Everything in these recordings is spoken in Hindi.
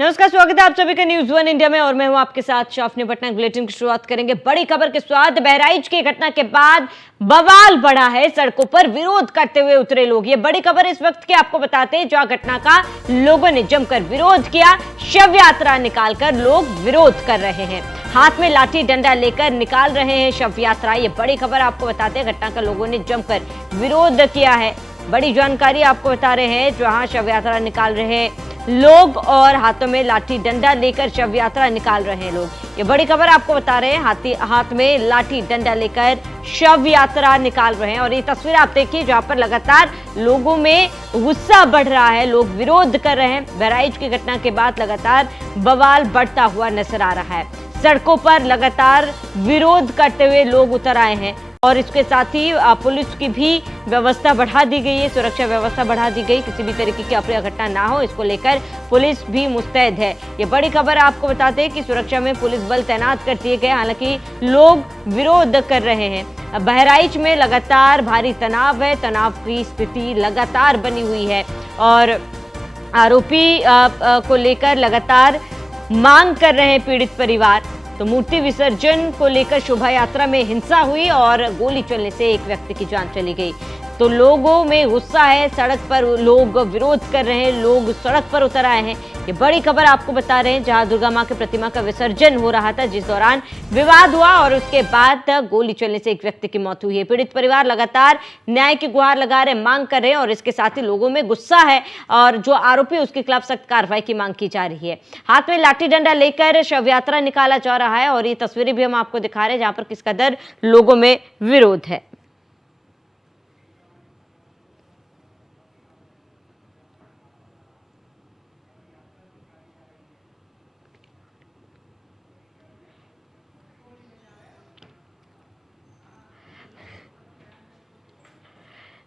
नमस्कार, स्वागत है आप सभी का न्यूज वन इंडिया में और मैं हूं आपके साथ शाफनी पटना। बुलेटिन की शुरुआत करेंगे बड़ी खबर के साथ। बहराइच की घटना के बाद बवाल बढ़ा है, सड़कों पर विरोध करते हुए उतरे लोग। ये बड़ी खबर इस वक्त की आपको बताते हैं जहां घटना का लोगों ने जमकर विरोध किया। शव यात्रा निकालकर लोग विरोध कर रहे हैं, हाथ में लाठी डंडा लेकर निकाल रहे हैं शव यात्रा। ये बड़ी खबर आपको बताते हैं, घटना का लोगों ने जमकर विरोध किया है। बड़ी जानकारी आपको बता रहे हैं, जहां शव यात्रा निकाल रहे हैं लोग और हाथों में लाठी डंडा लेकर शव यात्रा निकाल रहे हैं लोग। ये बड़ी खबर आपको बता रहे हैं, हाथ में लाठी डंडा लेकर शव यात्रा निकाल रहे हैं। और ये तस्वीर आप देखिए जहां पर लगातार लोगों में गुस्सा बढ़ रहा है, लोग विरोध कर रहे हैं। बहराइच की घटना के बाद लगातार बवाल बढ़ता हुआ नजर आ रहा है। सड़कों पर लगातार विरोध करते हुए लोग उतर आए हैं और इसके साथ ही पुलिस की भी व्यवस्था बढ़ा दी गई है, सुरक्षा व्यवस्था बढ़ा दी गई। किसी भी तरीके की अप्रिय घटना ना हो, इसको लेकर पुलिस भी मुस्तैद है। ये बड़ी खबर आपको बताते हैं कि सुरक्षा में पुलिस बल तैनात कर दिए गए, हालांकि लोग विरोध कर रहे हैं। बहराइच में लगातार भारी तनाव है, तनाव की स्थिति लगातार बनी हुई है और आरोपी को लेकर लगातार मांग कर रहे हैं पीड़ित परिवार। तो मूर्ति विसर्जन को लेकर शोभा यात्रा में हिंसा हुई और गोली चलने से एक व्यक्ति की जान चली गई। तो लोगों में गुस्सा है, सड़क पर लोग विरोध कर रहे हैं, लोग सड़क पर उतर आए हैं। ये बड़ी खबर आपको बता रहे हैं, जहां दुर्गा मां की प्रतिमा का विसर्जन हो रहा था, जिस दौरान विवाद हुआ और उसके बाद गोली चलने से एक व्यक्ति की मौत हुई है। पीड़ित परिवार लगातार न्याय की गुहार लगा रहे, मांग कर रहे हैं और इसके साथ ही लोगों में गुस्सा है और जो आरोपी उसके खिलाफ सख्त कार्रवाई की मांग की जा रही है। हाथ में लाठी डंडा लेकर शव यात्रा निकाला जा रहा है और ये तस्वीरें भी हम आपको दिखा रहे हैं जहां पर किस कदर लोगों में विरोध है।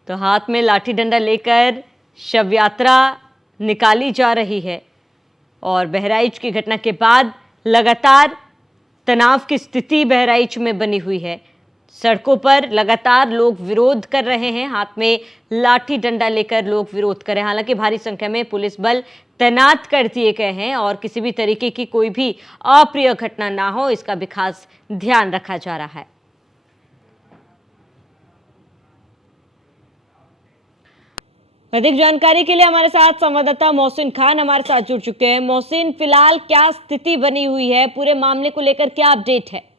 तो हाथ में लाठी डंडा लेकर शव यात्रा निकाली जा रही है और बहराइच की घटना के बाद लगातार तनाव की स्थिति बहराइच में बनी हुई है। सड़कों पर लगातार लोग विरोध कर रहे हैं, हाथ में लाठी डंडा लेकर लोग विरोध कर रहे हैं। हालांकि भारी संख्या में पुलिस बल तैनात कर दिए गए हैं और किसी भी तरीके की कोई भी अप्रिय घटना ना हो, इसका भी खास ध्यान रखा जा रहा है। अधिक जानकारी के लिए हमारे साथ संवाददाता मोहसिन खान हमारे साथ जुड़ चुके हैं। मोहसिन, फिलहाल क्या स्थिति बनी हुई है, पूरे मामले को लेकर क्या अपडेट है?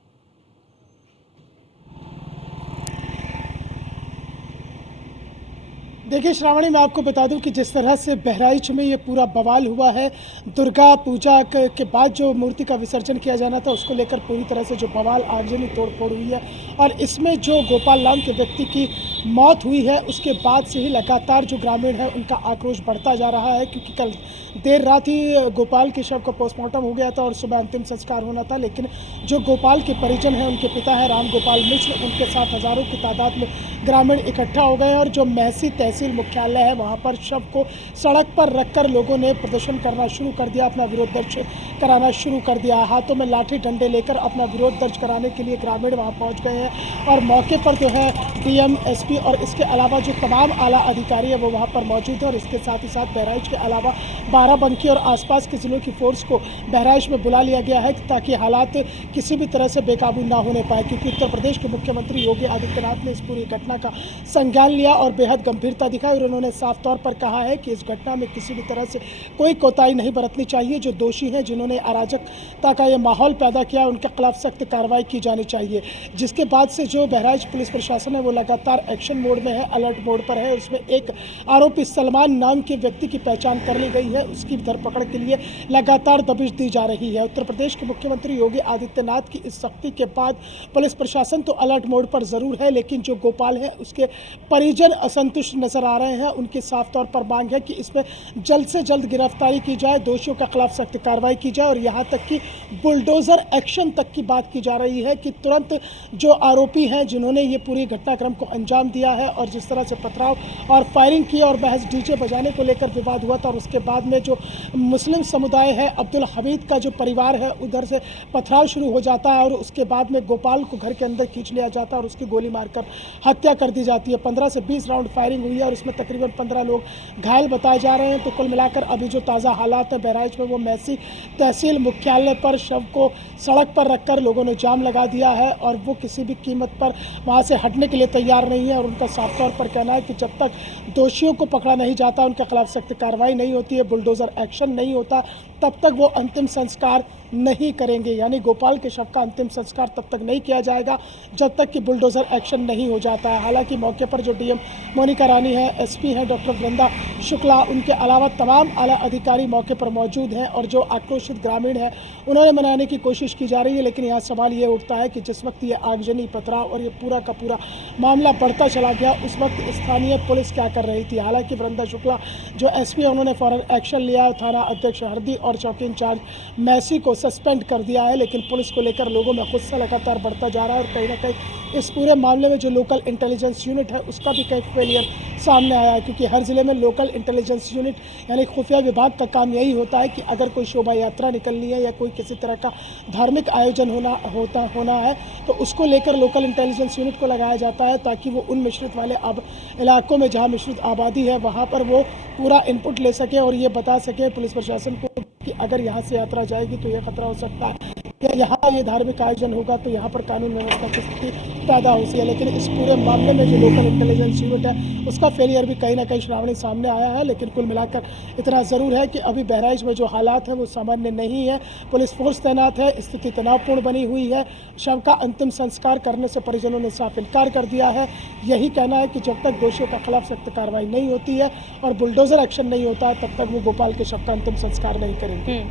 देखिए श्रावणी, मैं आपको बता दूं कि जिस तरह से बहराइच में ये पूरा बवाल हुआ है, दुर्गा पूजा के बाद जो मूर्ति का विसर्जन किया जाना था उसको लेकर पूरी तरह से जो बवाल आगजनी तोड़फोड़ हुई है और इसमें जो गोपाल नाम के व्यक्ति की मौत हुई है उसके बाद से ही लगातार जो ग्रामीण है उनका आक्रोश बढ़ता जा रहा है। क्योंकि कल देर रात ही गोपाल के शव का पोस्टमार्टम हो गया था और सुबह अंतिम संस्कार होना था, लेकिन जो गोपाल के परिजन हैं, उनके पिता है राम गोपाल मिश्र, उनके साथ हजारों की तादाद में ग्रामीण इकट्ठा हो गए और जो महसी तहसील मुख्यालय है वहाँ पर शव को सड़क पर रखकर लोगों ने प्रदर्शन करना शुरू कर दिया, अपना विरोध दर्ज कराना शुरू कर दिया। हाथों में लाठी डंडे लेकर अपना विरोध दर्ज कराने के लिए ग्रामीण वहाँ पहुँच गए हैं और मौके पर जो है डीएम, एसपी और इसके अलावा जो तमाम आला अधिकारी है वो वहाँ पर मौजूद है और इसके साथ ही साथ बहराइच के अलावा बाराबंकी और आसपास के जिलों की फोर्स को बहराइच में बुला लिया गया है ताकि हालात किसी भी तरह से बेकाबू ना होने पाए। क्योंकि उत्तर प्रदेश के मुख्यमंत्री योगी आदित्यनाथ ने इस पूरी घटना का संज्ञान लिया और बेहद गंभीरता दिखाई और उन्होंने साफ तौर पर कहा है कि इस घटना में किसी भी तरह से कोई कोताही नहीं बरतनी चाहिए। जो दोषी हैं, जिन्होंने अराजकता का ये माहौल पैदा किया, उनके खिलाफ सख्त कार्रवाई की जानी चाहिए। जिसके बाद से जो बहराइच पुलिस प्रशासन है वो लगातार एक्शन मोड में है, अलर्ट मोड पर है। उसमें एक आरोपी सलमान नाम के व्यक्ति की पहचान कर ली गई है, उसकी धरपकड़ के लिए लगातार दबिश दी जा रही है। उत्तर प्रदेश के मुख्यमंत्री योगी आदित्यनाथ की इस सख्ती के बाद पुलिस प्रशासन तो अलर्ट मोड पर जरूर है, लेकिन जो गोपाल है उसके परिजन असंतुष्ट नजर आ रहे हैं। उनकी साफ तौर पर मांग है कि इसमें जल्द से जल्द गिरफ्तारी की जाए, दोषियों के खिलाफ सख्त कार्रवाई की जाए और यहाँ तक कि बुलडोजर एक्शन तक की बात की जा रही है कि तुरंत जो आरोपी हैं, जिन्होंने ये पूरी घटनाक्रम को अंजाम दिया है और जिस तरह से पथराव और फायरिंग की और महज डीजे बजाने को लेकर विवाद हुआ था और उसके बाद में जो मुस्लिम समुदाय है, अब्दुल हमीद का जो परिवार है, उधर से पथराव शुरू हो जाता है और उसके बाद में गोपाल को घर के अंदर खींच लिया जाता है और उसकी गोली मारकर हत्या कर दी जाती है। 15 से 20 राउंड फायरिंग हुई है और इसमें तकरीबन 15 लोग घायल बताए जा रहे हैं। तो कुल मिलाकर अभी जो ताज़ा हालात है बहराइच में, वो मैसी तहसील मुख्यालय पर शव को सड़क पर रखकर लोगों ने जाम लगा दिया है और वो किसी भी कीमत पर वहाँ से हटने के लिए तैयार नहीं है। और उनका साफ तौर पर कहना है कि जब तक दोषियों को पकड़ा नहीं जाता, उनके खिलाफ सख्त कार्रवाई नहीं होती है, बुलडोज़र एक्शन नहीं होता, तब तक वो अंतिम संस्कार नहीं करेंगे। यानी गोपाल के शव का अंतिम संस्कार तब तक नहीं किया जाएगा जब तक कि बुलडोज़र एक्शन नहीं हो जाता है। हालांकि मौके पर जो डीएम मोनिका रानी है, एसपी हैं डॉक्टर वृंदा शुक्ला, उनके अलावा तमाम आला अधिकारी मौके पर मौजूद हैं और जो आक्रोशित ग्रामीण हैं उन्होंने मनाने की कोशिश की जा रही है। लेकिन यहाँ सवाल ये उठता है कि जिस वक्त ये आगजनी, पथराव और ये पूरा का पूरा मामला बढ़ता चला गया, उस वक्त स्थानीय पुलिस क्या कर रही थी। हालांकि वृंदा शुक्ला जो एसपी है, उन्होंने फौरन एक्शन लिया, थाना अध्यक्ष हरदी और चौकी इंचार्ज मैसी को सस्पेंड कर दिया है। लेकिन पुलिस को लेकर लोगों में गुस्सा लगातार बढ़ता जा रहा है और कहीं ना कहीं इस पूरे मामले में जो लोकल इंटेलिजेंस यूनिट है उसका भी कई फेलियर सामने आया है। क्योंकि हर ज़िले में लोकल इंटेलिजेंस यूनिट यानी खुफिया विभाग का काम यही होता है कि अगर कोई शोभा यात्रा निकलनी है या कोई किसी तरह का धार्मिक आयोजन होना है तो उसको लेकर लोकल इंटेलिजेंस यूनिट को लगाया जाता है ताकि वो उन मिश्रित वाले इलाकों में जहाँ मिश्रित आबादी है वहाँ पर वो पूरा इनपुट ले सके और ये बता सके पुलिस प्रशासन को कि अगर यहाँ से यात्रा जाएगी तो यह खतरा हो सकता है, या यहाँ ये धार्मिक आयोजन होगा तो यहाँ पर कानून व्यवस्था की स्थिति पैदा होती है। लेकिन इस पूरे मामले में जो लोकल इंटेलिजेंस यूनिट है उसका फेलियर भी कहीं ना कहीं श्रावणी सामने आया है। लेकिन कुल मिलाकर इतना ज़रूर है कि अभी बहराइच में जो हालात हैं वो सामान्य नहीं है। पुलिस फोर्स तैनात है, स्थिति तनावपूर्ण बनी हुई है। शव का अंतिम संस्कार करने से परिजनों ने साफ इनकार कर दिया है। यही कहना है कि जब तक दोषियों के खिलाफ सख्त कार्रवाई नहीं होती है और बुलडोज़र एक्शन नहीं होता तब तक वो गोपाल के शव का अंतिम संस्कार नहीं करेंगे।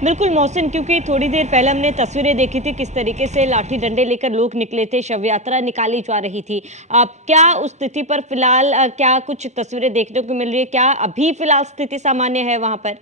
बिल्कुल मोहसिन, क्योंकि थोड़ी देर पहले हमने तस्वीरें देखी थी किस तरीके से लाठी डंडे लेकर लोग निकले थे, शव यात्रा निकाली जा रही थी। अब क्या उस स्थिति पर फिलहाल क्या कुछ तस्वीरें देखने को मिल रही है? क्या अभी फिलहाल स्थिति सामान्य है वहां पर?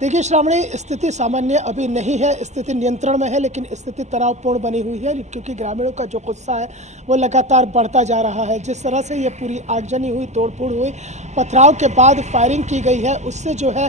देखिए श्रावणी, स्थिति सामान्य अभी नहीं है, स्थिति नियंत्रण में है, लेकिन स्थिति तनावपूर्ण बनी हुई है क्योंकि ग्रामीणों का जो गुस्सा है वो लगातार बढ़ता जा रहा है। जिस तरह से ये पूरी आगजनी हुई, तोड़फोड़ हुई, पथराव के बाद फायरिंग की गई है, उससे जो है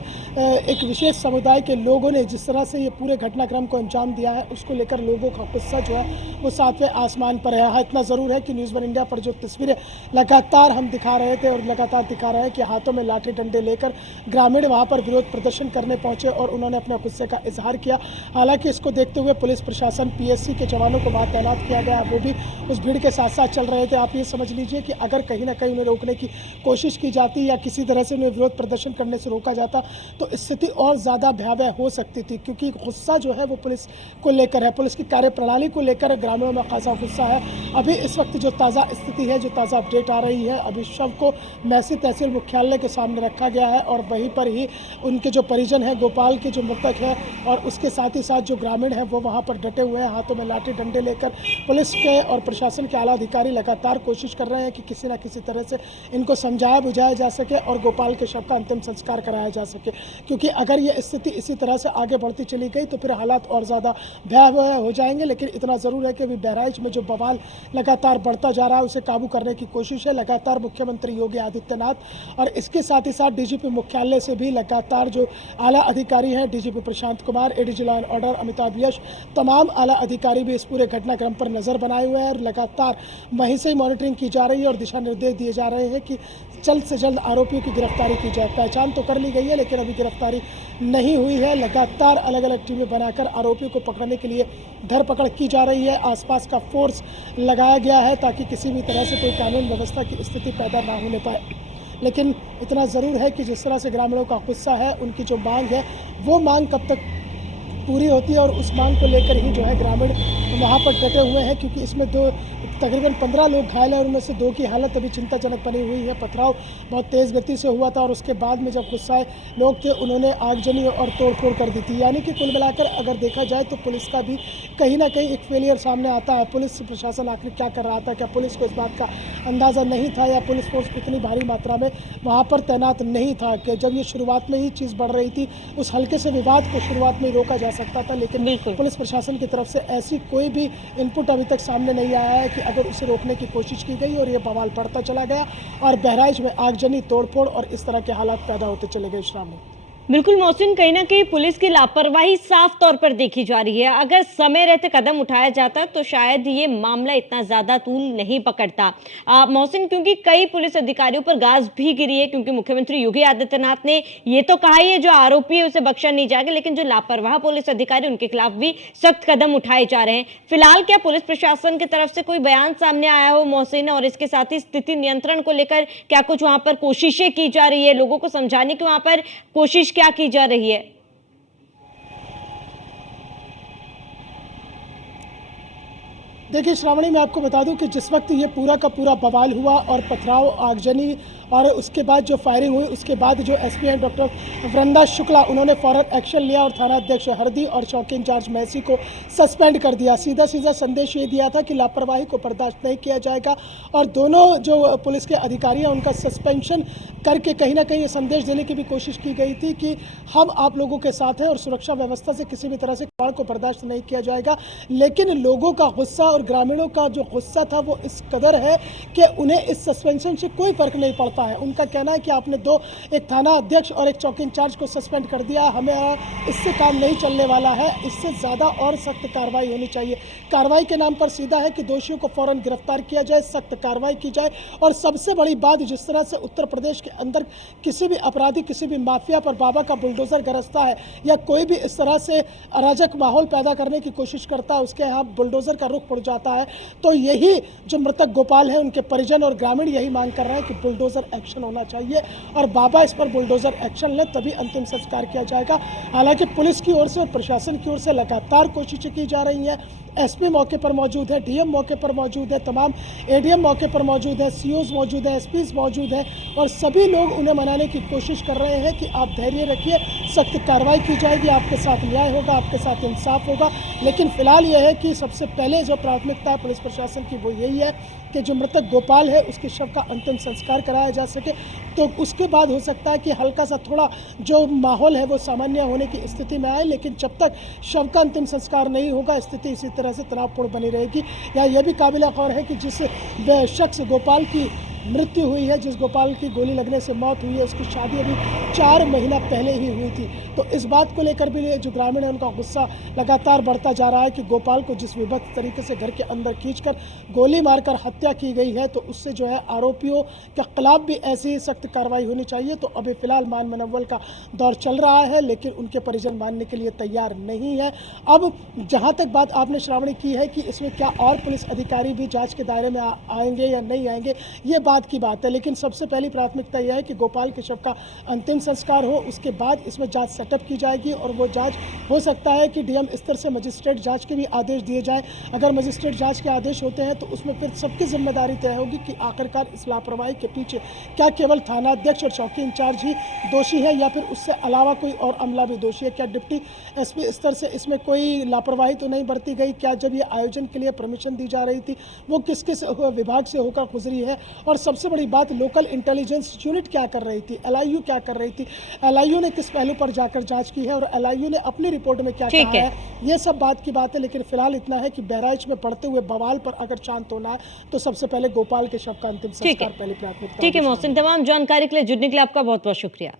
एक विशेष समुदाय के लोगों ने जिस तरह से ये पूरे घटनाक्रम को अंजाम दिया है उसको लेकर लोगों का गुस्सा जो है वो सातवें आसमान पर है। इतना ज़रूर है कि न्यूज़ वन इंडिया पर जो तस्वीरें लगातार हम दिखा रहे थे और लगातार दिखा रहे हैं कि हाथों में लाठी डंडे लेकर ग्रामीण वहाँ पर विरोध प्रदर्शन करने पहुंचे और उन्होंने अपने गुस्से का इजहार किया। हालांकि इसको देखते हुए पुलिस प्रशासन, पीएससी के जवानों को वहाँ तैनात किया गया, वो भी उस भीड़ के साथ साथ चल रहे थे। आप ये समझ लीजिए कि अगर कहीं ना कहीं उन्हें रोकने की कोशिश की जाती या किसी तरह से उन्हें विरोध प्रदर्शन करने से रोका जाता तो स्थिति और ज़्यादा भयावह हो सकती थी। क्योंकि गुस्सा जो है वो पुलिस को लेकर है, पुलिस की कार्यप्रणाली को लेकर ग्रामीणों में खासा गुस्सा है। अभी इस वक्त जो ताज़ा स्थिति है, जो ताज़ा अपडेट आ रही है, अभी शव को मैसी तहसील मुख्यालय के सामने रखा गया है और वहीं पर ही उनके जो परिजन हैं, गोपाल के जो मृतक है और उसके साथ ही साथ जो ग्रामीण हैं वो वहाँ पर डटे हुए हैं, हाथों में लाठी डंडे लेकर। पुलिस के और प्रशासन के आला अधिकारी लगातार कोशिश कर रहे हैं कि किसी न किसी तरह से इनको समझाया बुझाया जा सके और गोपाल के शव का अंतिम संस्कार कराया जा सके। क्योंकि अगर ये स्थिति इसी तरह से आगे बढ़ती चली गई तो फिर हालात और ज़्यादा भयावह हो जाएंगे। लेकिन इतना ज़रूर है कि अभी बहराइच में जो बवाल लगातार बढ़ता जा रहा है उसे काबू करने की कोशिश है। लगातार मुख्यमंत्री योगी आदित्यनाथ और इसके साथ ही साथ डीजीपी मुख्यालय से भी लगातार जो आला अधिकारी हैं, DGP Prashant Kumar, ADG law and order Amitabh Yash, तमाम आला अधिकारी भी इस पूरे घटनाक्रम पर नजर बनाए हुए हैं और लगातार वहीं से ही मॉनिटरिंग की जा रही है और दिशा निर्देश दिए जा रहे हैं कि जल्द से जल्द आरोपियों की गिरफ्तारी की जाए। पहचान तो कर ली गई है लेकिन अभी गिरफ्तारी नहीं हुई है। लगातार अलग अलग टीमें बनाकर आरोपियों को पकड़ने के लिए धरपकड़ की जा रही है। आसपास का फोर्स लगाया गया है ताकि किसी भी तरह से कोई कानून व्यवस्था की स्थिति पैदा ना होने पाए। लेकिन इतना ज़रूर है कि जिस तरह से ग्रामीणों का गुस्सा है, उनकी जो मांग है वो मांग कब तक पूरी होती है और उस मांग को लेकर ही जो है ग्रामीण वहाँ पर डटे हुए हैं। क्योंकि इसमें तकरीबन 15 लोग घायल हैं और उनमें से 2 की हालत अभी चिंताजनक बनी हुई है। पथराव बहुत तेज़ गति से हुआ था और उसके बाद में जब गुस्साए लोग थे उन्होंने आगजनी और तोड़फोड़ कर दी थी। यानी कि कुल मिलाकर अगर देखा जाए तो पुलिस का भी कहीं ना कहीं एक फेलियर सामने आता है। पुलिस प्रशासन आखिर क्या कर रहा था? क्या पुलिस को इस बात का अंदाज़ा नहीं था या पुलिस फोर्स इतनी भारी मात्रा में वहाँ पर तैनात नहीं था कि जब ये शुरुआत में ही चीज़ बढ़ रही थी उस हल्के से विवाद को शुरुआत में ही रोका जा सकता था, लेकिन बिल्कुल। पुलिस प्रशासन की तरफ से ऐसी कोई भी इनपुट अभी तक सामने नहीं आया है कि अगर उसे रोकने की कोशिश की गई और ये बवाल बढ़ता चला गया और बहराइच में आगजनी, तोड़फोड़ और इस तरह के हालात पैदा होते चले गए। श्रावणी, बिल्कुल मोहसिन, कहीं ना कहीं पुलिस की लापरवाही साफ तौर पर देखी जा रही है। अगर समय रहते कदम उठाया जाता तो शायद ये मामला इतना ज्यादा तूल नहीं पकड़ता। मोहसिन, क्योंकि कई पुलिस अधिकारियों पर गाज भी गिरी है, क्योंकि मुख्यमंत्री योगी आदित्यनाथ ने ये तो कहा ही है जो आरोपी है उसे बख्शा नहीं जाएगा, लेकिन जो लापरवाह पुलिस अधिकारी उनके खिलाफ भी सख्त कदम उठाए जा रहे हैं। फिलहाल क्या पुलिस प्रशासन की तरफ से कोई बयान सामने आया हो मोहसिन, और इसके साथ ही स्थिति नियंत्रण को लेकर क्या कुछ वहां पर कोशिशें की जा रही है, लोगों को समझाने की वहां पर कोशिश क्या की जा रही है? देखिए श्रावणी, मैं आपको बता दूं कि जिस वक्त ये पूरा का पूरा बवाल हुआ और पथराव, आगजनी और उसके बाद जो फायरिंग हुई, उसके बाद जो एसपी हैं डॉक्टर वृंदा शुक्ला, उन्होंने फौरन एक्शन लिया और थाना अध्यक्ष हरदी और चौकी इंचार्ज मैसी को सस्पेंड कर दिया। सीधा सीधा संदेश ये दिया था कि लापरवाही को बर्दाश्त नहीं किया जाएगा और दोनों जो पुलिस के अधिकारी हैं उनका सस्पेंशन करके कहीं ना कहीं ये संदेश देने की भी कोशिश की गई थी कि हम आप लोगों के साथ हैं और सुरक्षा व्यवस्था से किसी भी तरह से खिलवाड़ को बर्दाश्त नहीं किया जाएगा। लेकिन लोगों का गुस्सा और ग्रामीणों का जो गुस्सा था वो इस कदर है कि उन्हें इस सस्पेंशन से कोई फर्क नहीं पड़ता है। उनका कहना है कि आपने एक थाना अध्यक्ष और एक चौकी इंचार्ज को सस्पेंड कर दिया, हमें इससे काम नहीं चलने वाला है, इससे ज़्यादा और सख्त कार्रवाई होनी चाहिए। कार्रवाई के नाम पर सीधा है कि दोषियों को फौरन गिरफ्तार किया जाए, सख्त कार्रवाई की जाए। और सबसे बड़ी बात, जिस तरह से उत्तर प्रदेश के अंदर किसी भी अपराधी, किसी भी माफिया पर बाबा का बुलडोजर गरजता है या कोई भी इस तरह से अराजक माहौल पैदा करने की कोशिश करता है, उसके यहाँ बुलडोजर का रुख पड़ जाता है। तो यही जो मृतक गोपाल है, उनके परिजन और ग्रामीण यही मांग कर रहे हैं कि बुलडोजर एक्शन होना चाहिए और बाबा इस पर बुलडोजर एक्शन ले, तभी अंतिम संस्कार किया जाएगा। हालांकि पुलिस की ओर से और प्रशासन की ओर से लगातार कोशिशें की जा रही हैं। एसपी मौके पर मौजूद है, डीएम मौके पर मौजूद है, तमाम एडीएम मौके पर मौजूद है, सीओज मौजूद है, एसपीज मौजूद है और सभी लोग उन्हें मनाने की कोशिश कर रहे हैं कि आप धैर्य रखिए, सख्त कार्रवाई की जाएगी, आपके साथ न्याय होगा, आपके साथ इंसाफ होगा। लेकिन फिलहाल यह है कि सबसे पहले जो प्राथमिकता है पुलिस प्रशासन की वो यही है कि जो मृतक गोपाल है उसके शव का अंतिम संस्कार कराया जा सके। तो उसके बाद हो सकता है कि हल्का सा थोड़ा जो माहौल है वो सामान्य होने की स्थिति में आए, लेकिन जब तक शव का अंतिम संस्कार नहीं होगा स्थिति इसी तरह से तनावपूर्ण बनी रहेगी। या यह भी काबिल गौर है कि जिस शख्स गोपाल की मृत्यु हुई है, जिस गोपाल की गोली लगने से मौत हुई है, उसकी शादी अभी 4 महीना पहले ही हुई थी। तो इस बात को लेकर भी जो ग्रामीण है उनका गुस्सा लगातार बढ़ता जा रहा है कि गोपाल को जिस विभत्स तरीके से घर के अंदर खींचकर गोली मारकर हत्या की गई है, तो उससे जो है आरोपियों के खिलाफ भी ऐसी ही सख्त कार्रवाई होनी चाहिए। तो अभी फिलहाल मान मनव्वल का दौर चल रहा है, लेकिन उनके परिजन मानने के लिए तैयार नहीं है। अब जहाँ तक बात आपने श्रावणी की है कि इसमें क्या और पुलिस अधिकारी भी जाँच के दायरे में आएंगे या नहीं आएंगे, ये बात की बात है। लेकिन सबसे पहली प्राथमिकता यह है कि गोपाल के शव का अंतिम संस्कार हो, उसके बाद इसमें जांच सेटअप की जाएगी और वो जांच हो सकता है कि डीएम स्तर से मजिस्ट्रेट जांच के भी आदेश दिए जाए। अगर मजिस्ट्रेट जांच के आदेश होते हैं तो उसमें फिर सबकी जिम्मेदारी तय होगी कि आखिरकार इस लापरवाही के पीछे क्या केवल थाना अध्यक्ष और चौकी इंचार्ज ही दोषी है या फिर उससे अलावा कोई और अमला भी दोषी है। क्या डिप्टी एसपी स्तर से इसमें कोई लापरवाही तो नहीं बरती गई? क्या जब ये आयोजन के लिए परमिशन दी जा रही थी वो किस किस विभाग से होकर गुजरी है? और सबसे बड़ी बात, लोकल इंटेलिजेंस यूनिट क्या कर रही थी, एलआईयू क्या कर रही थी, एलआईयू ने किस पहलू पर जाकर जांच की है और एलआईयू ने अपनी रिपोर्ट में क्या कहा है, ये सब बात की बात है। लेकिन फिलहाल इतना है कि बहराइच में बढ़ते हुए बवाल पर अगर शांत होना है तो सबसे पहले गोपाल के शव का अंतिम संस्कार पहली प्राथमिकता। ठीक है मोहसिन, तमाम जानकारी के लिए जुड़ने के लिए आपका बहुत बहुत शुक्रिया।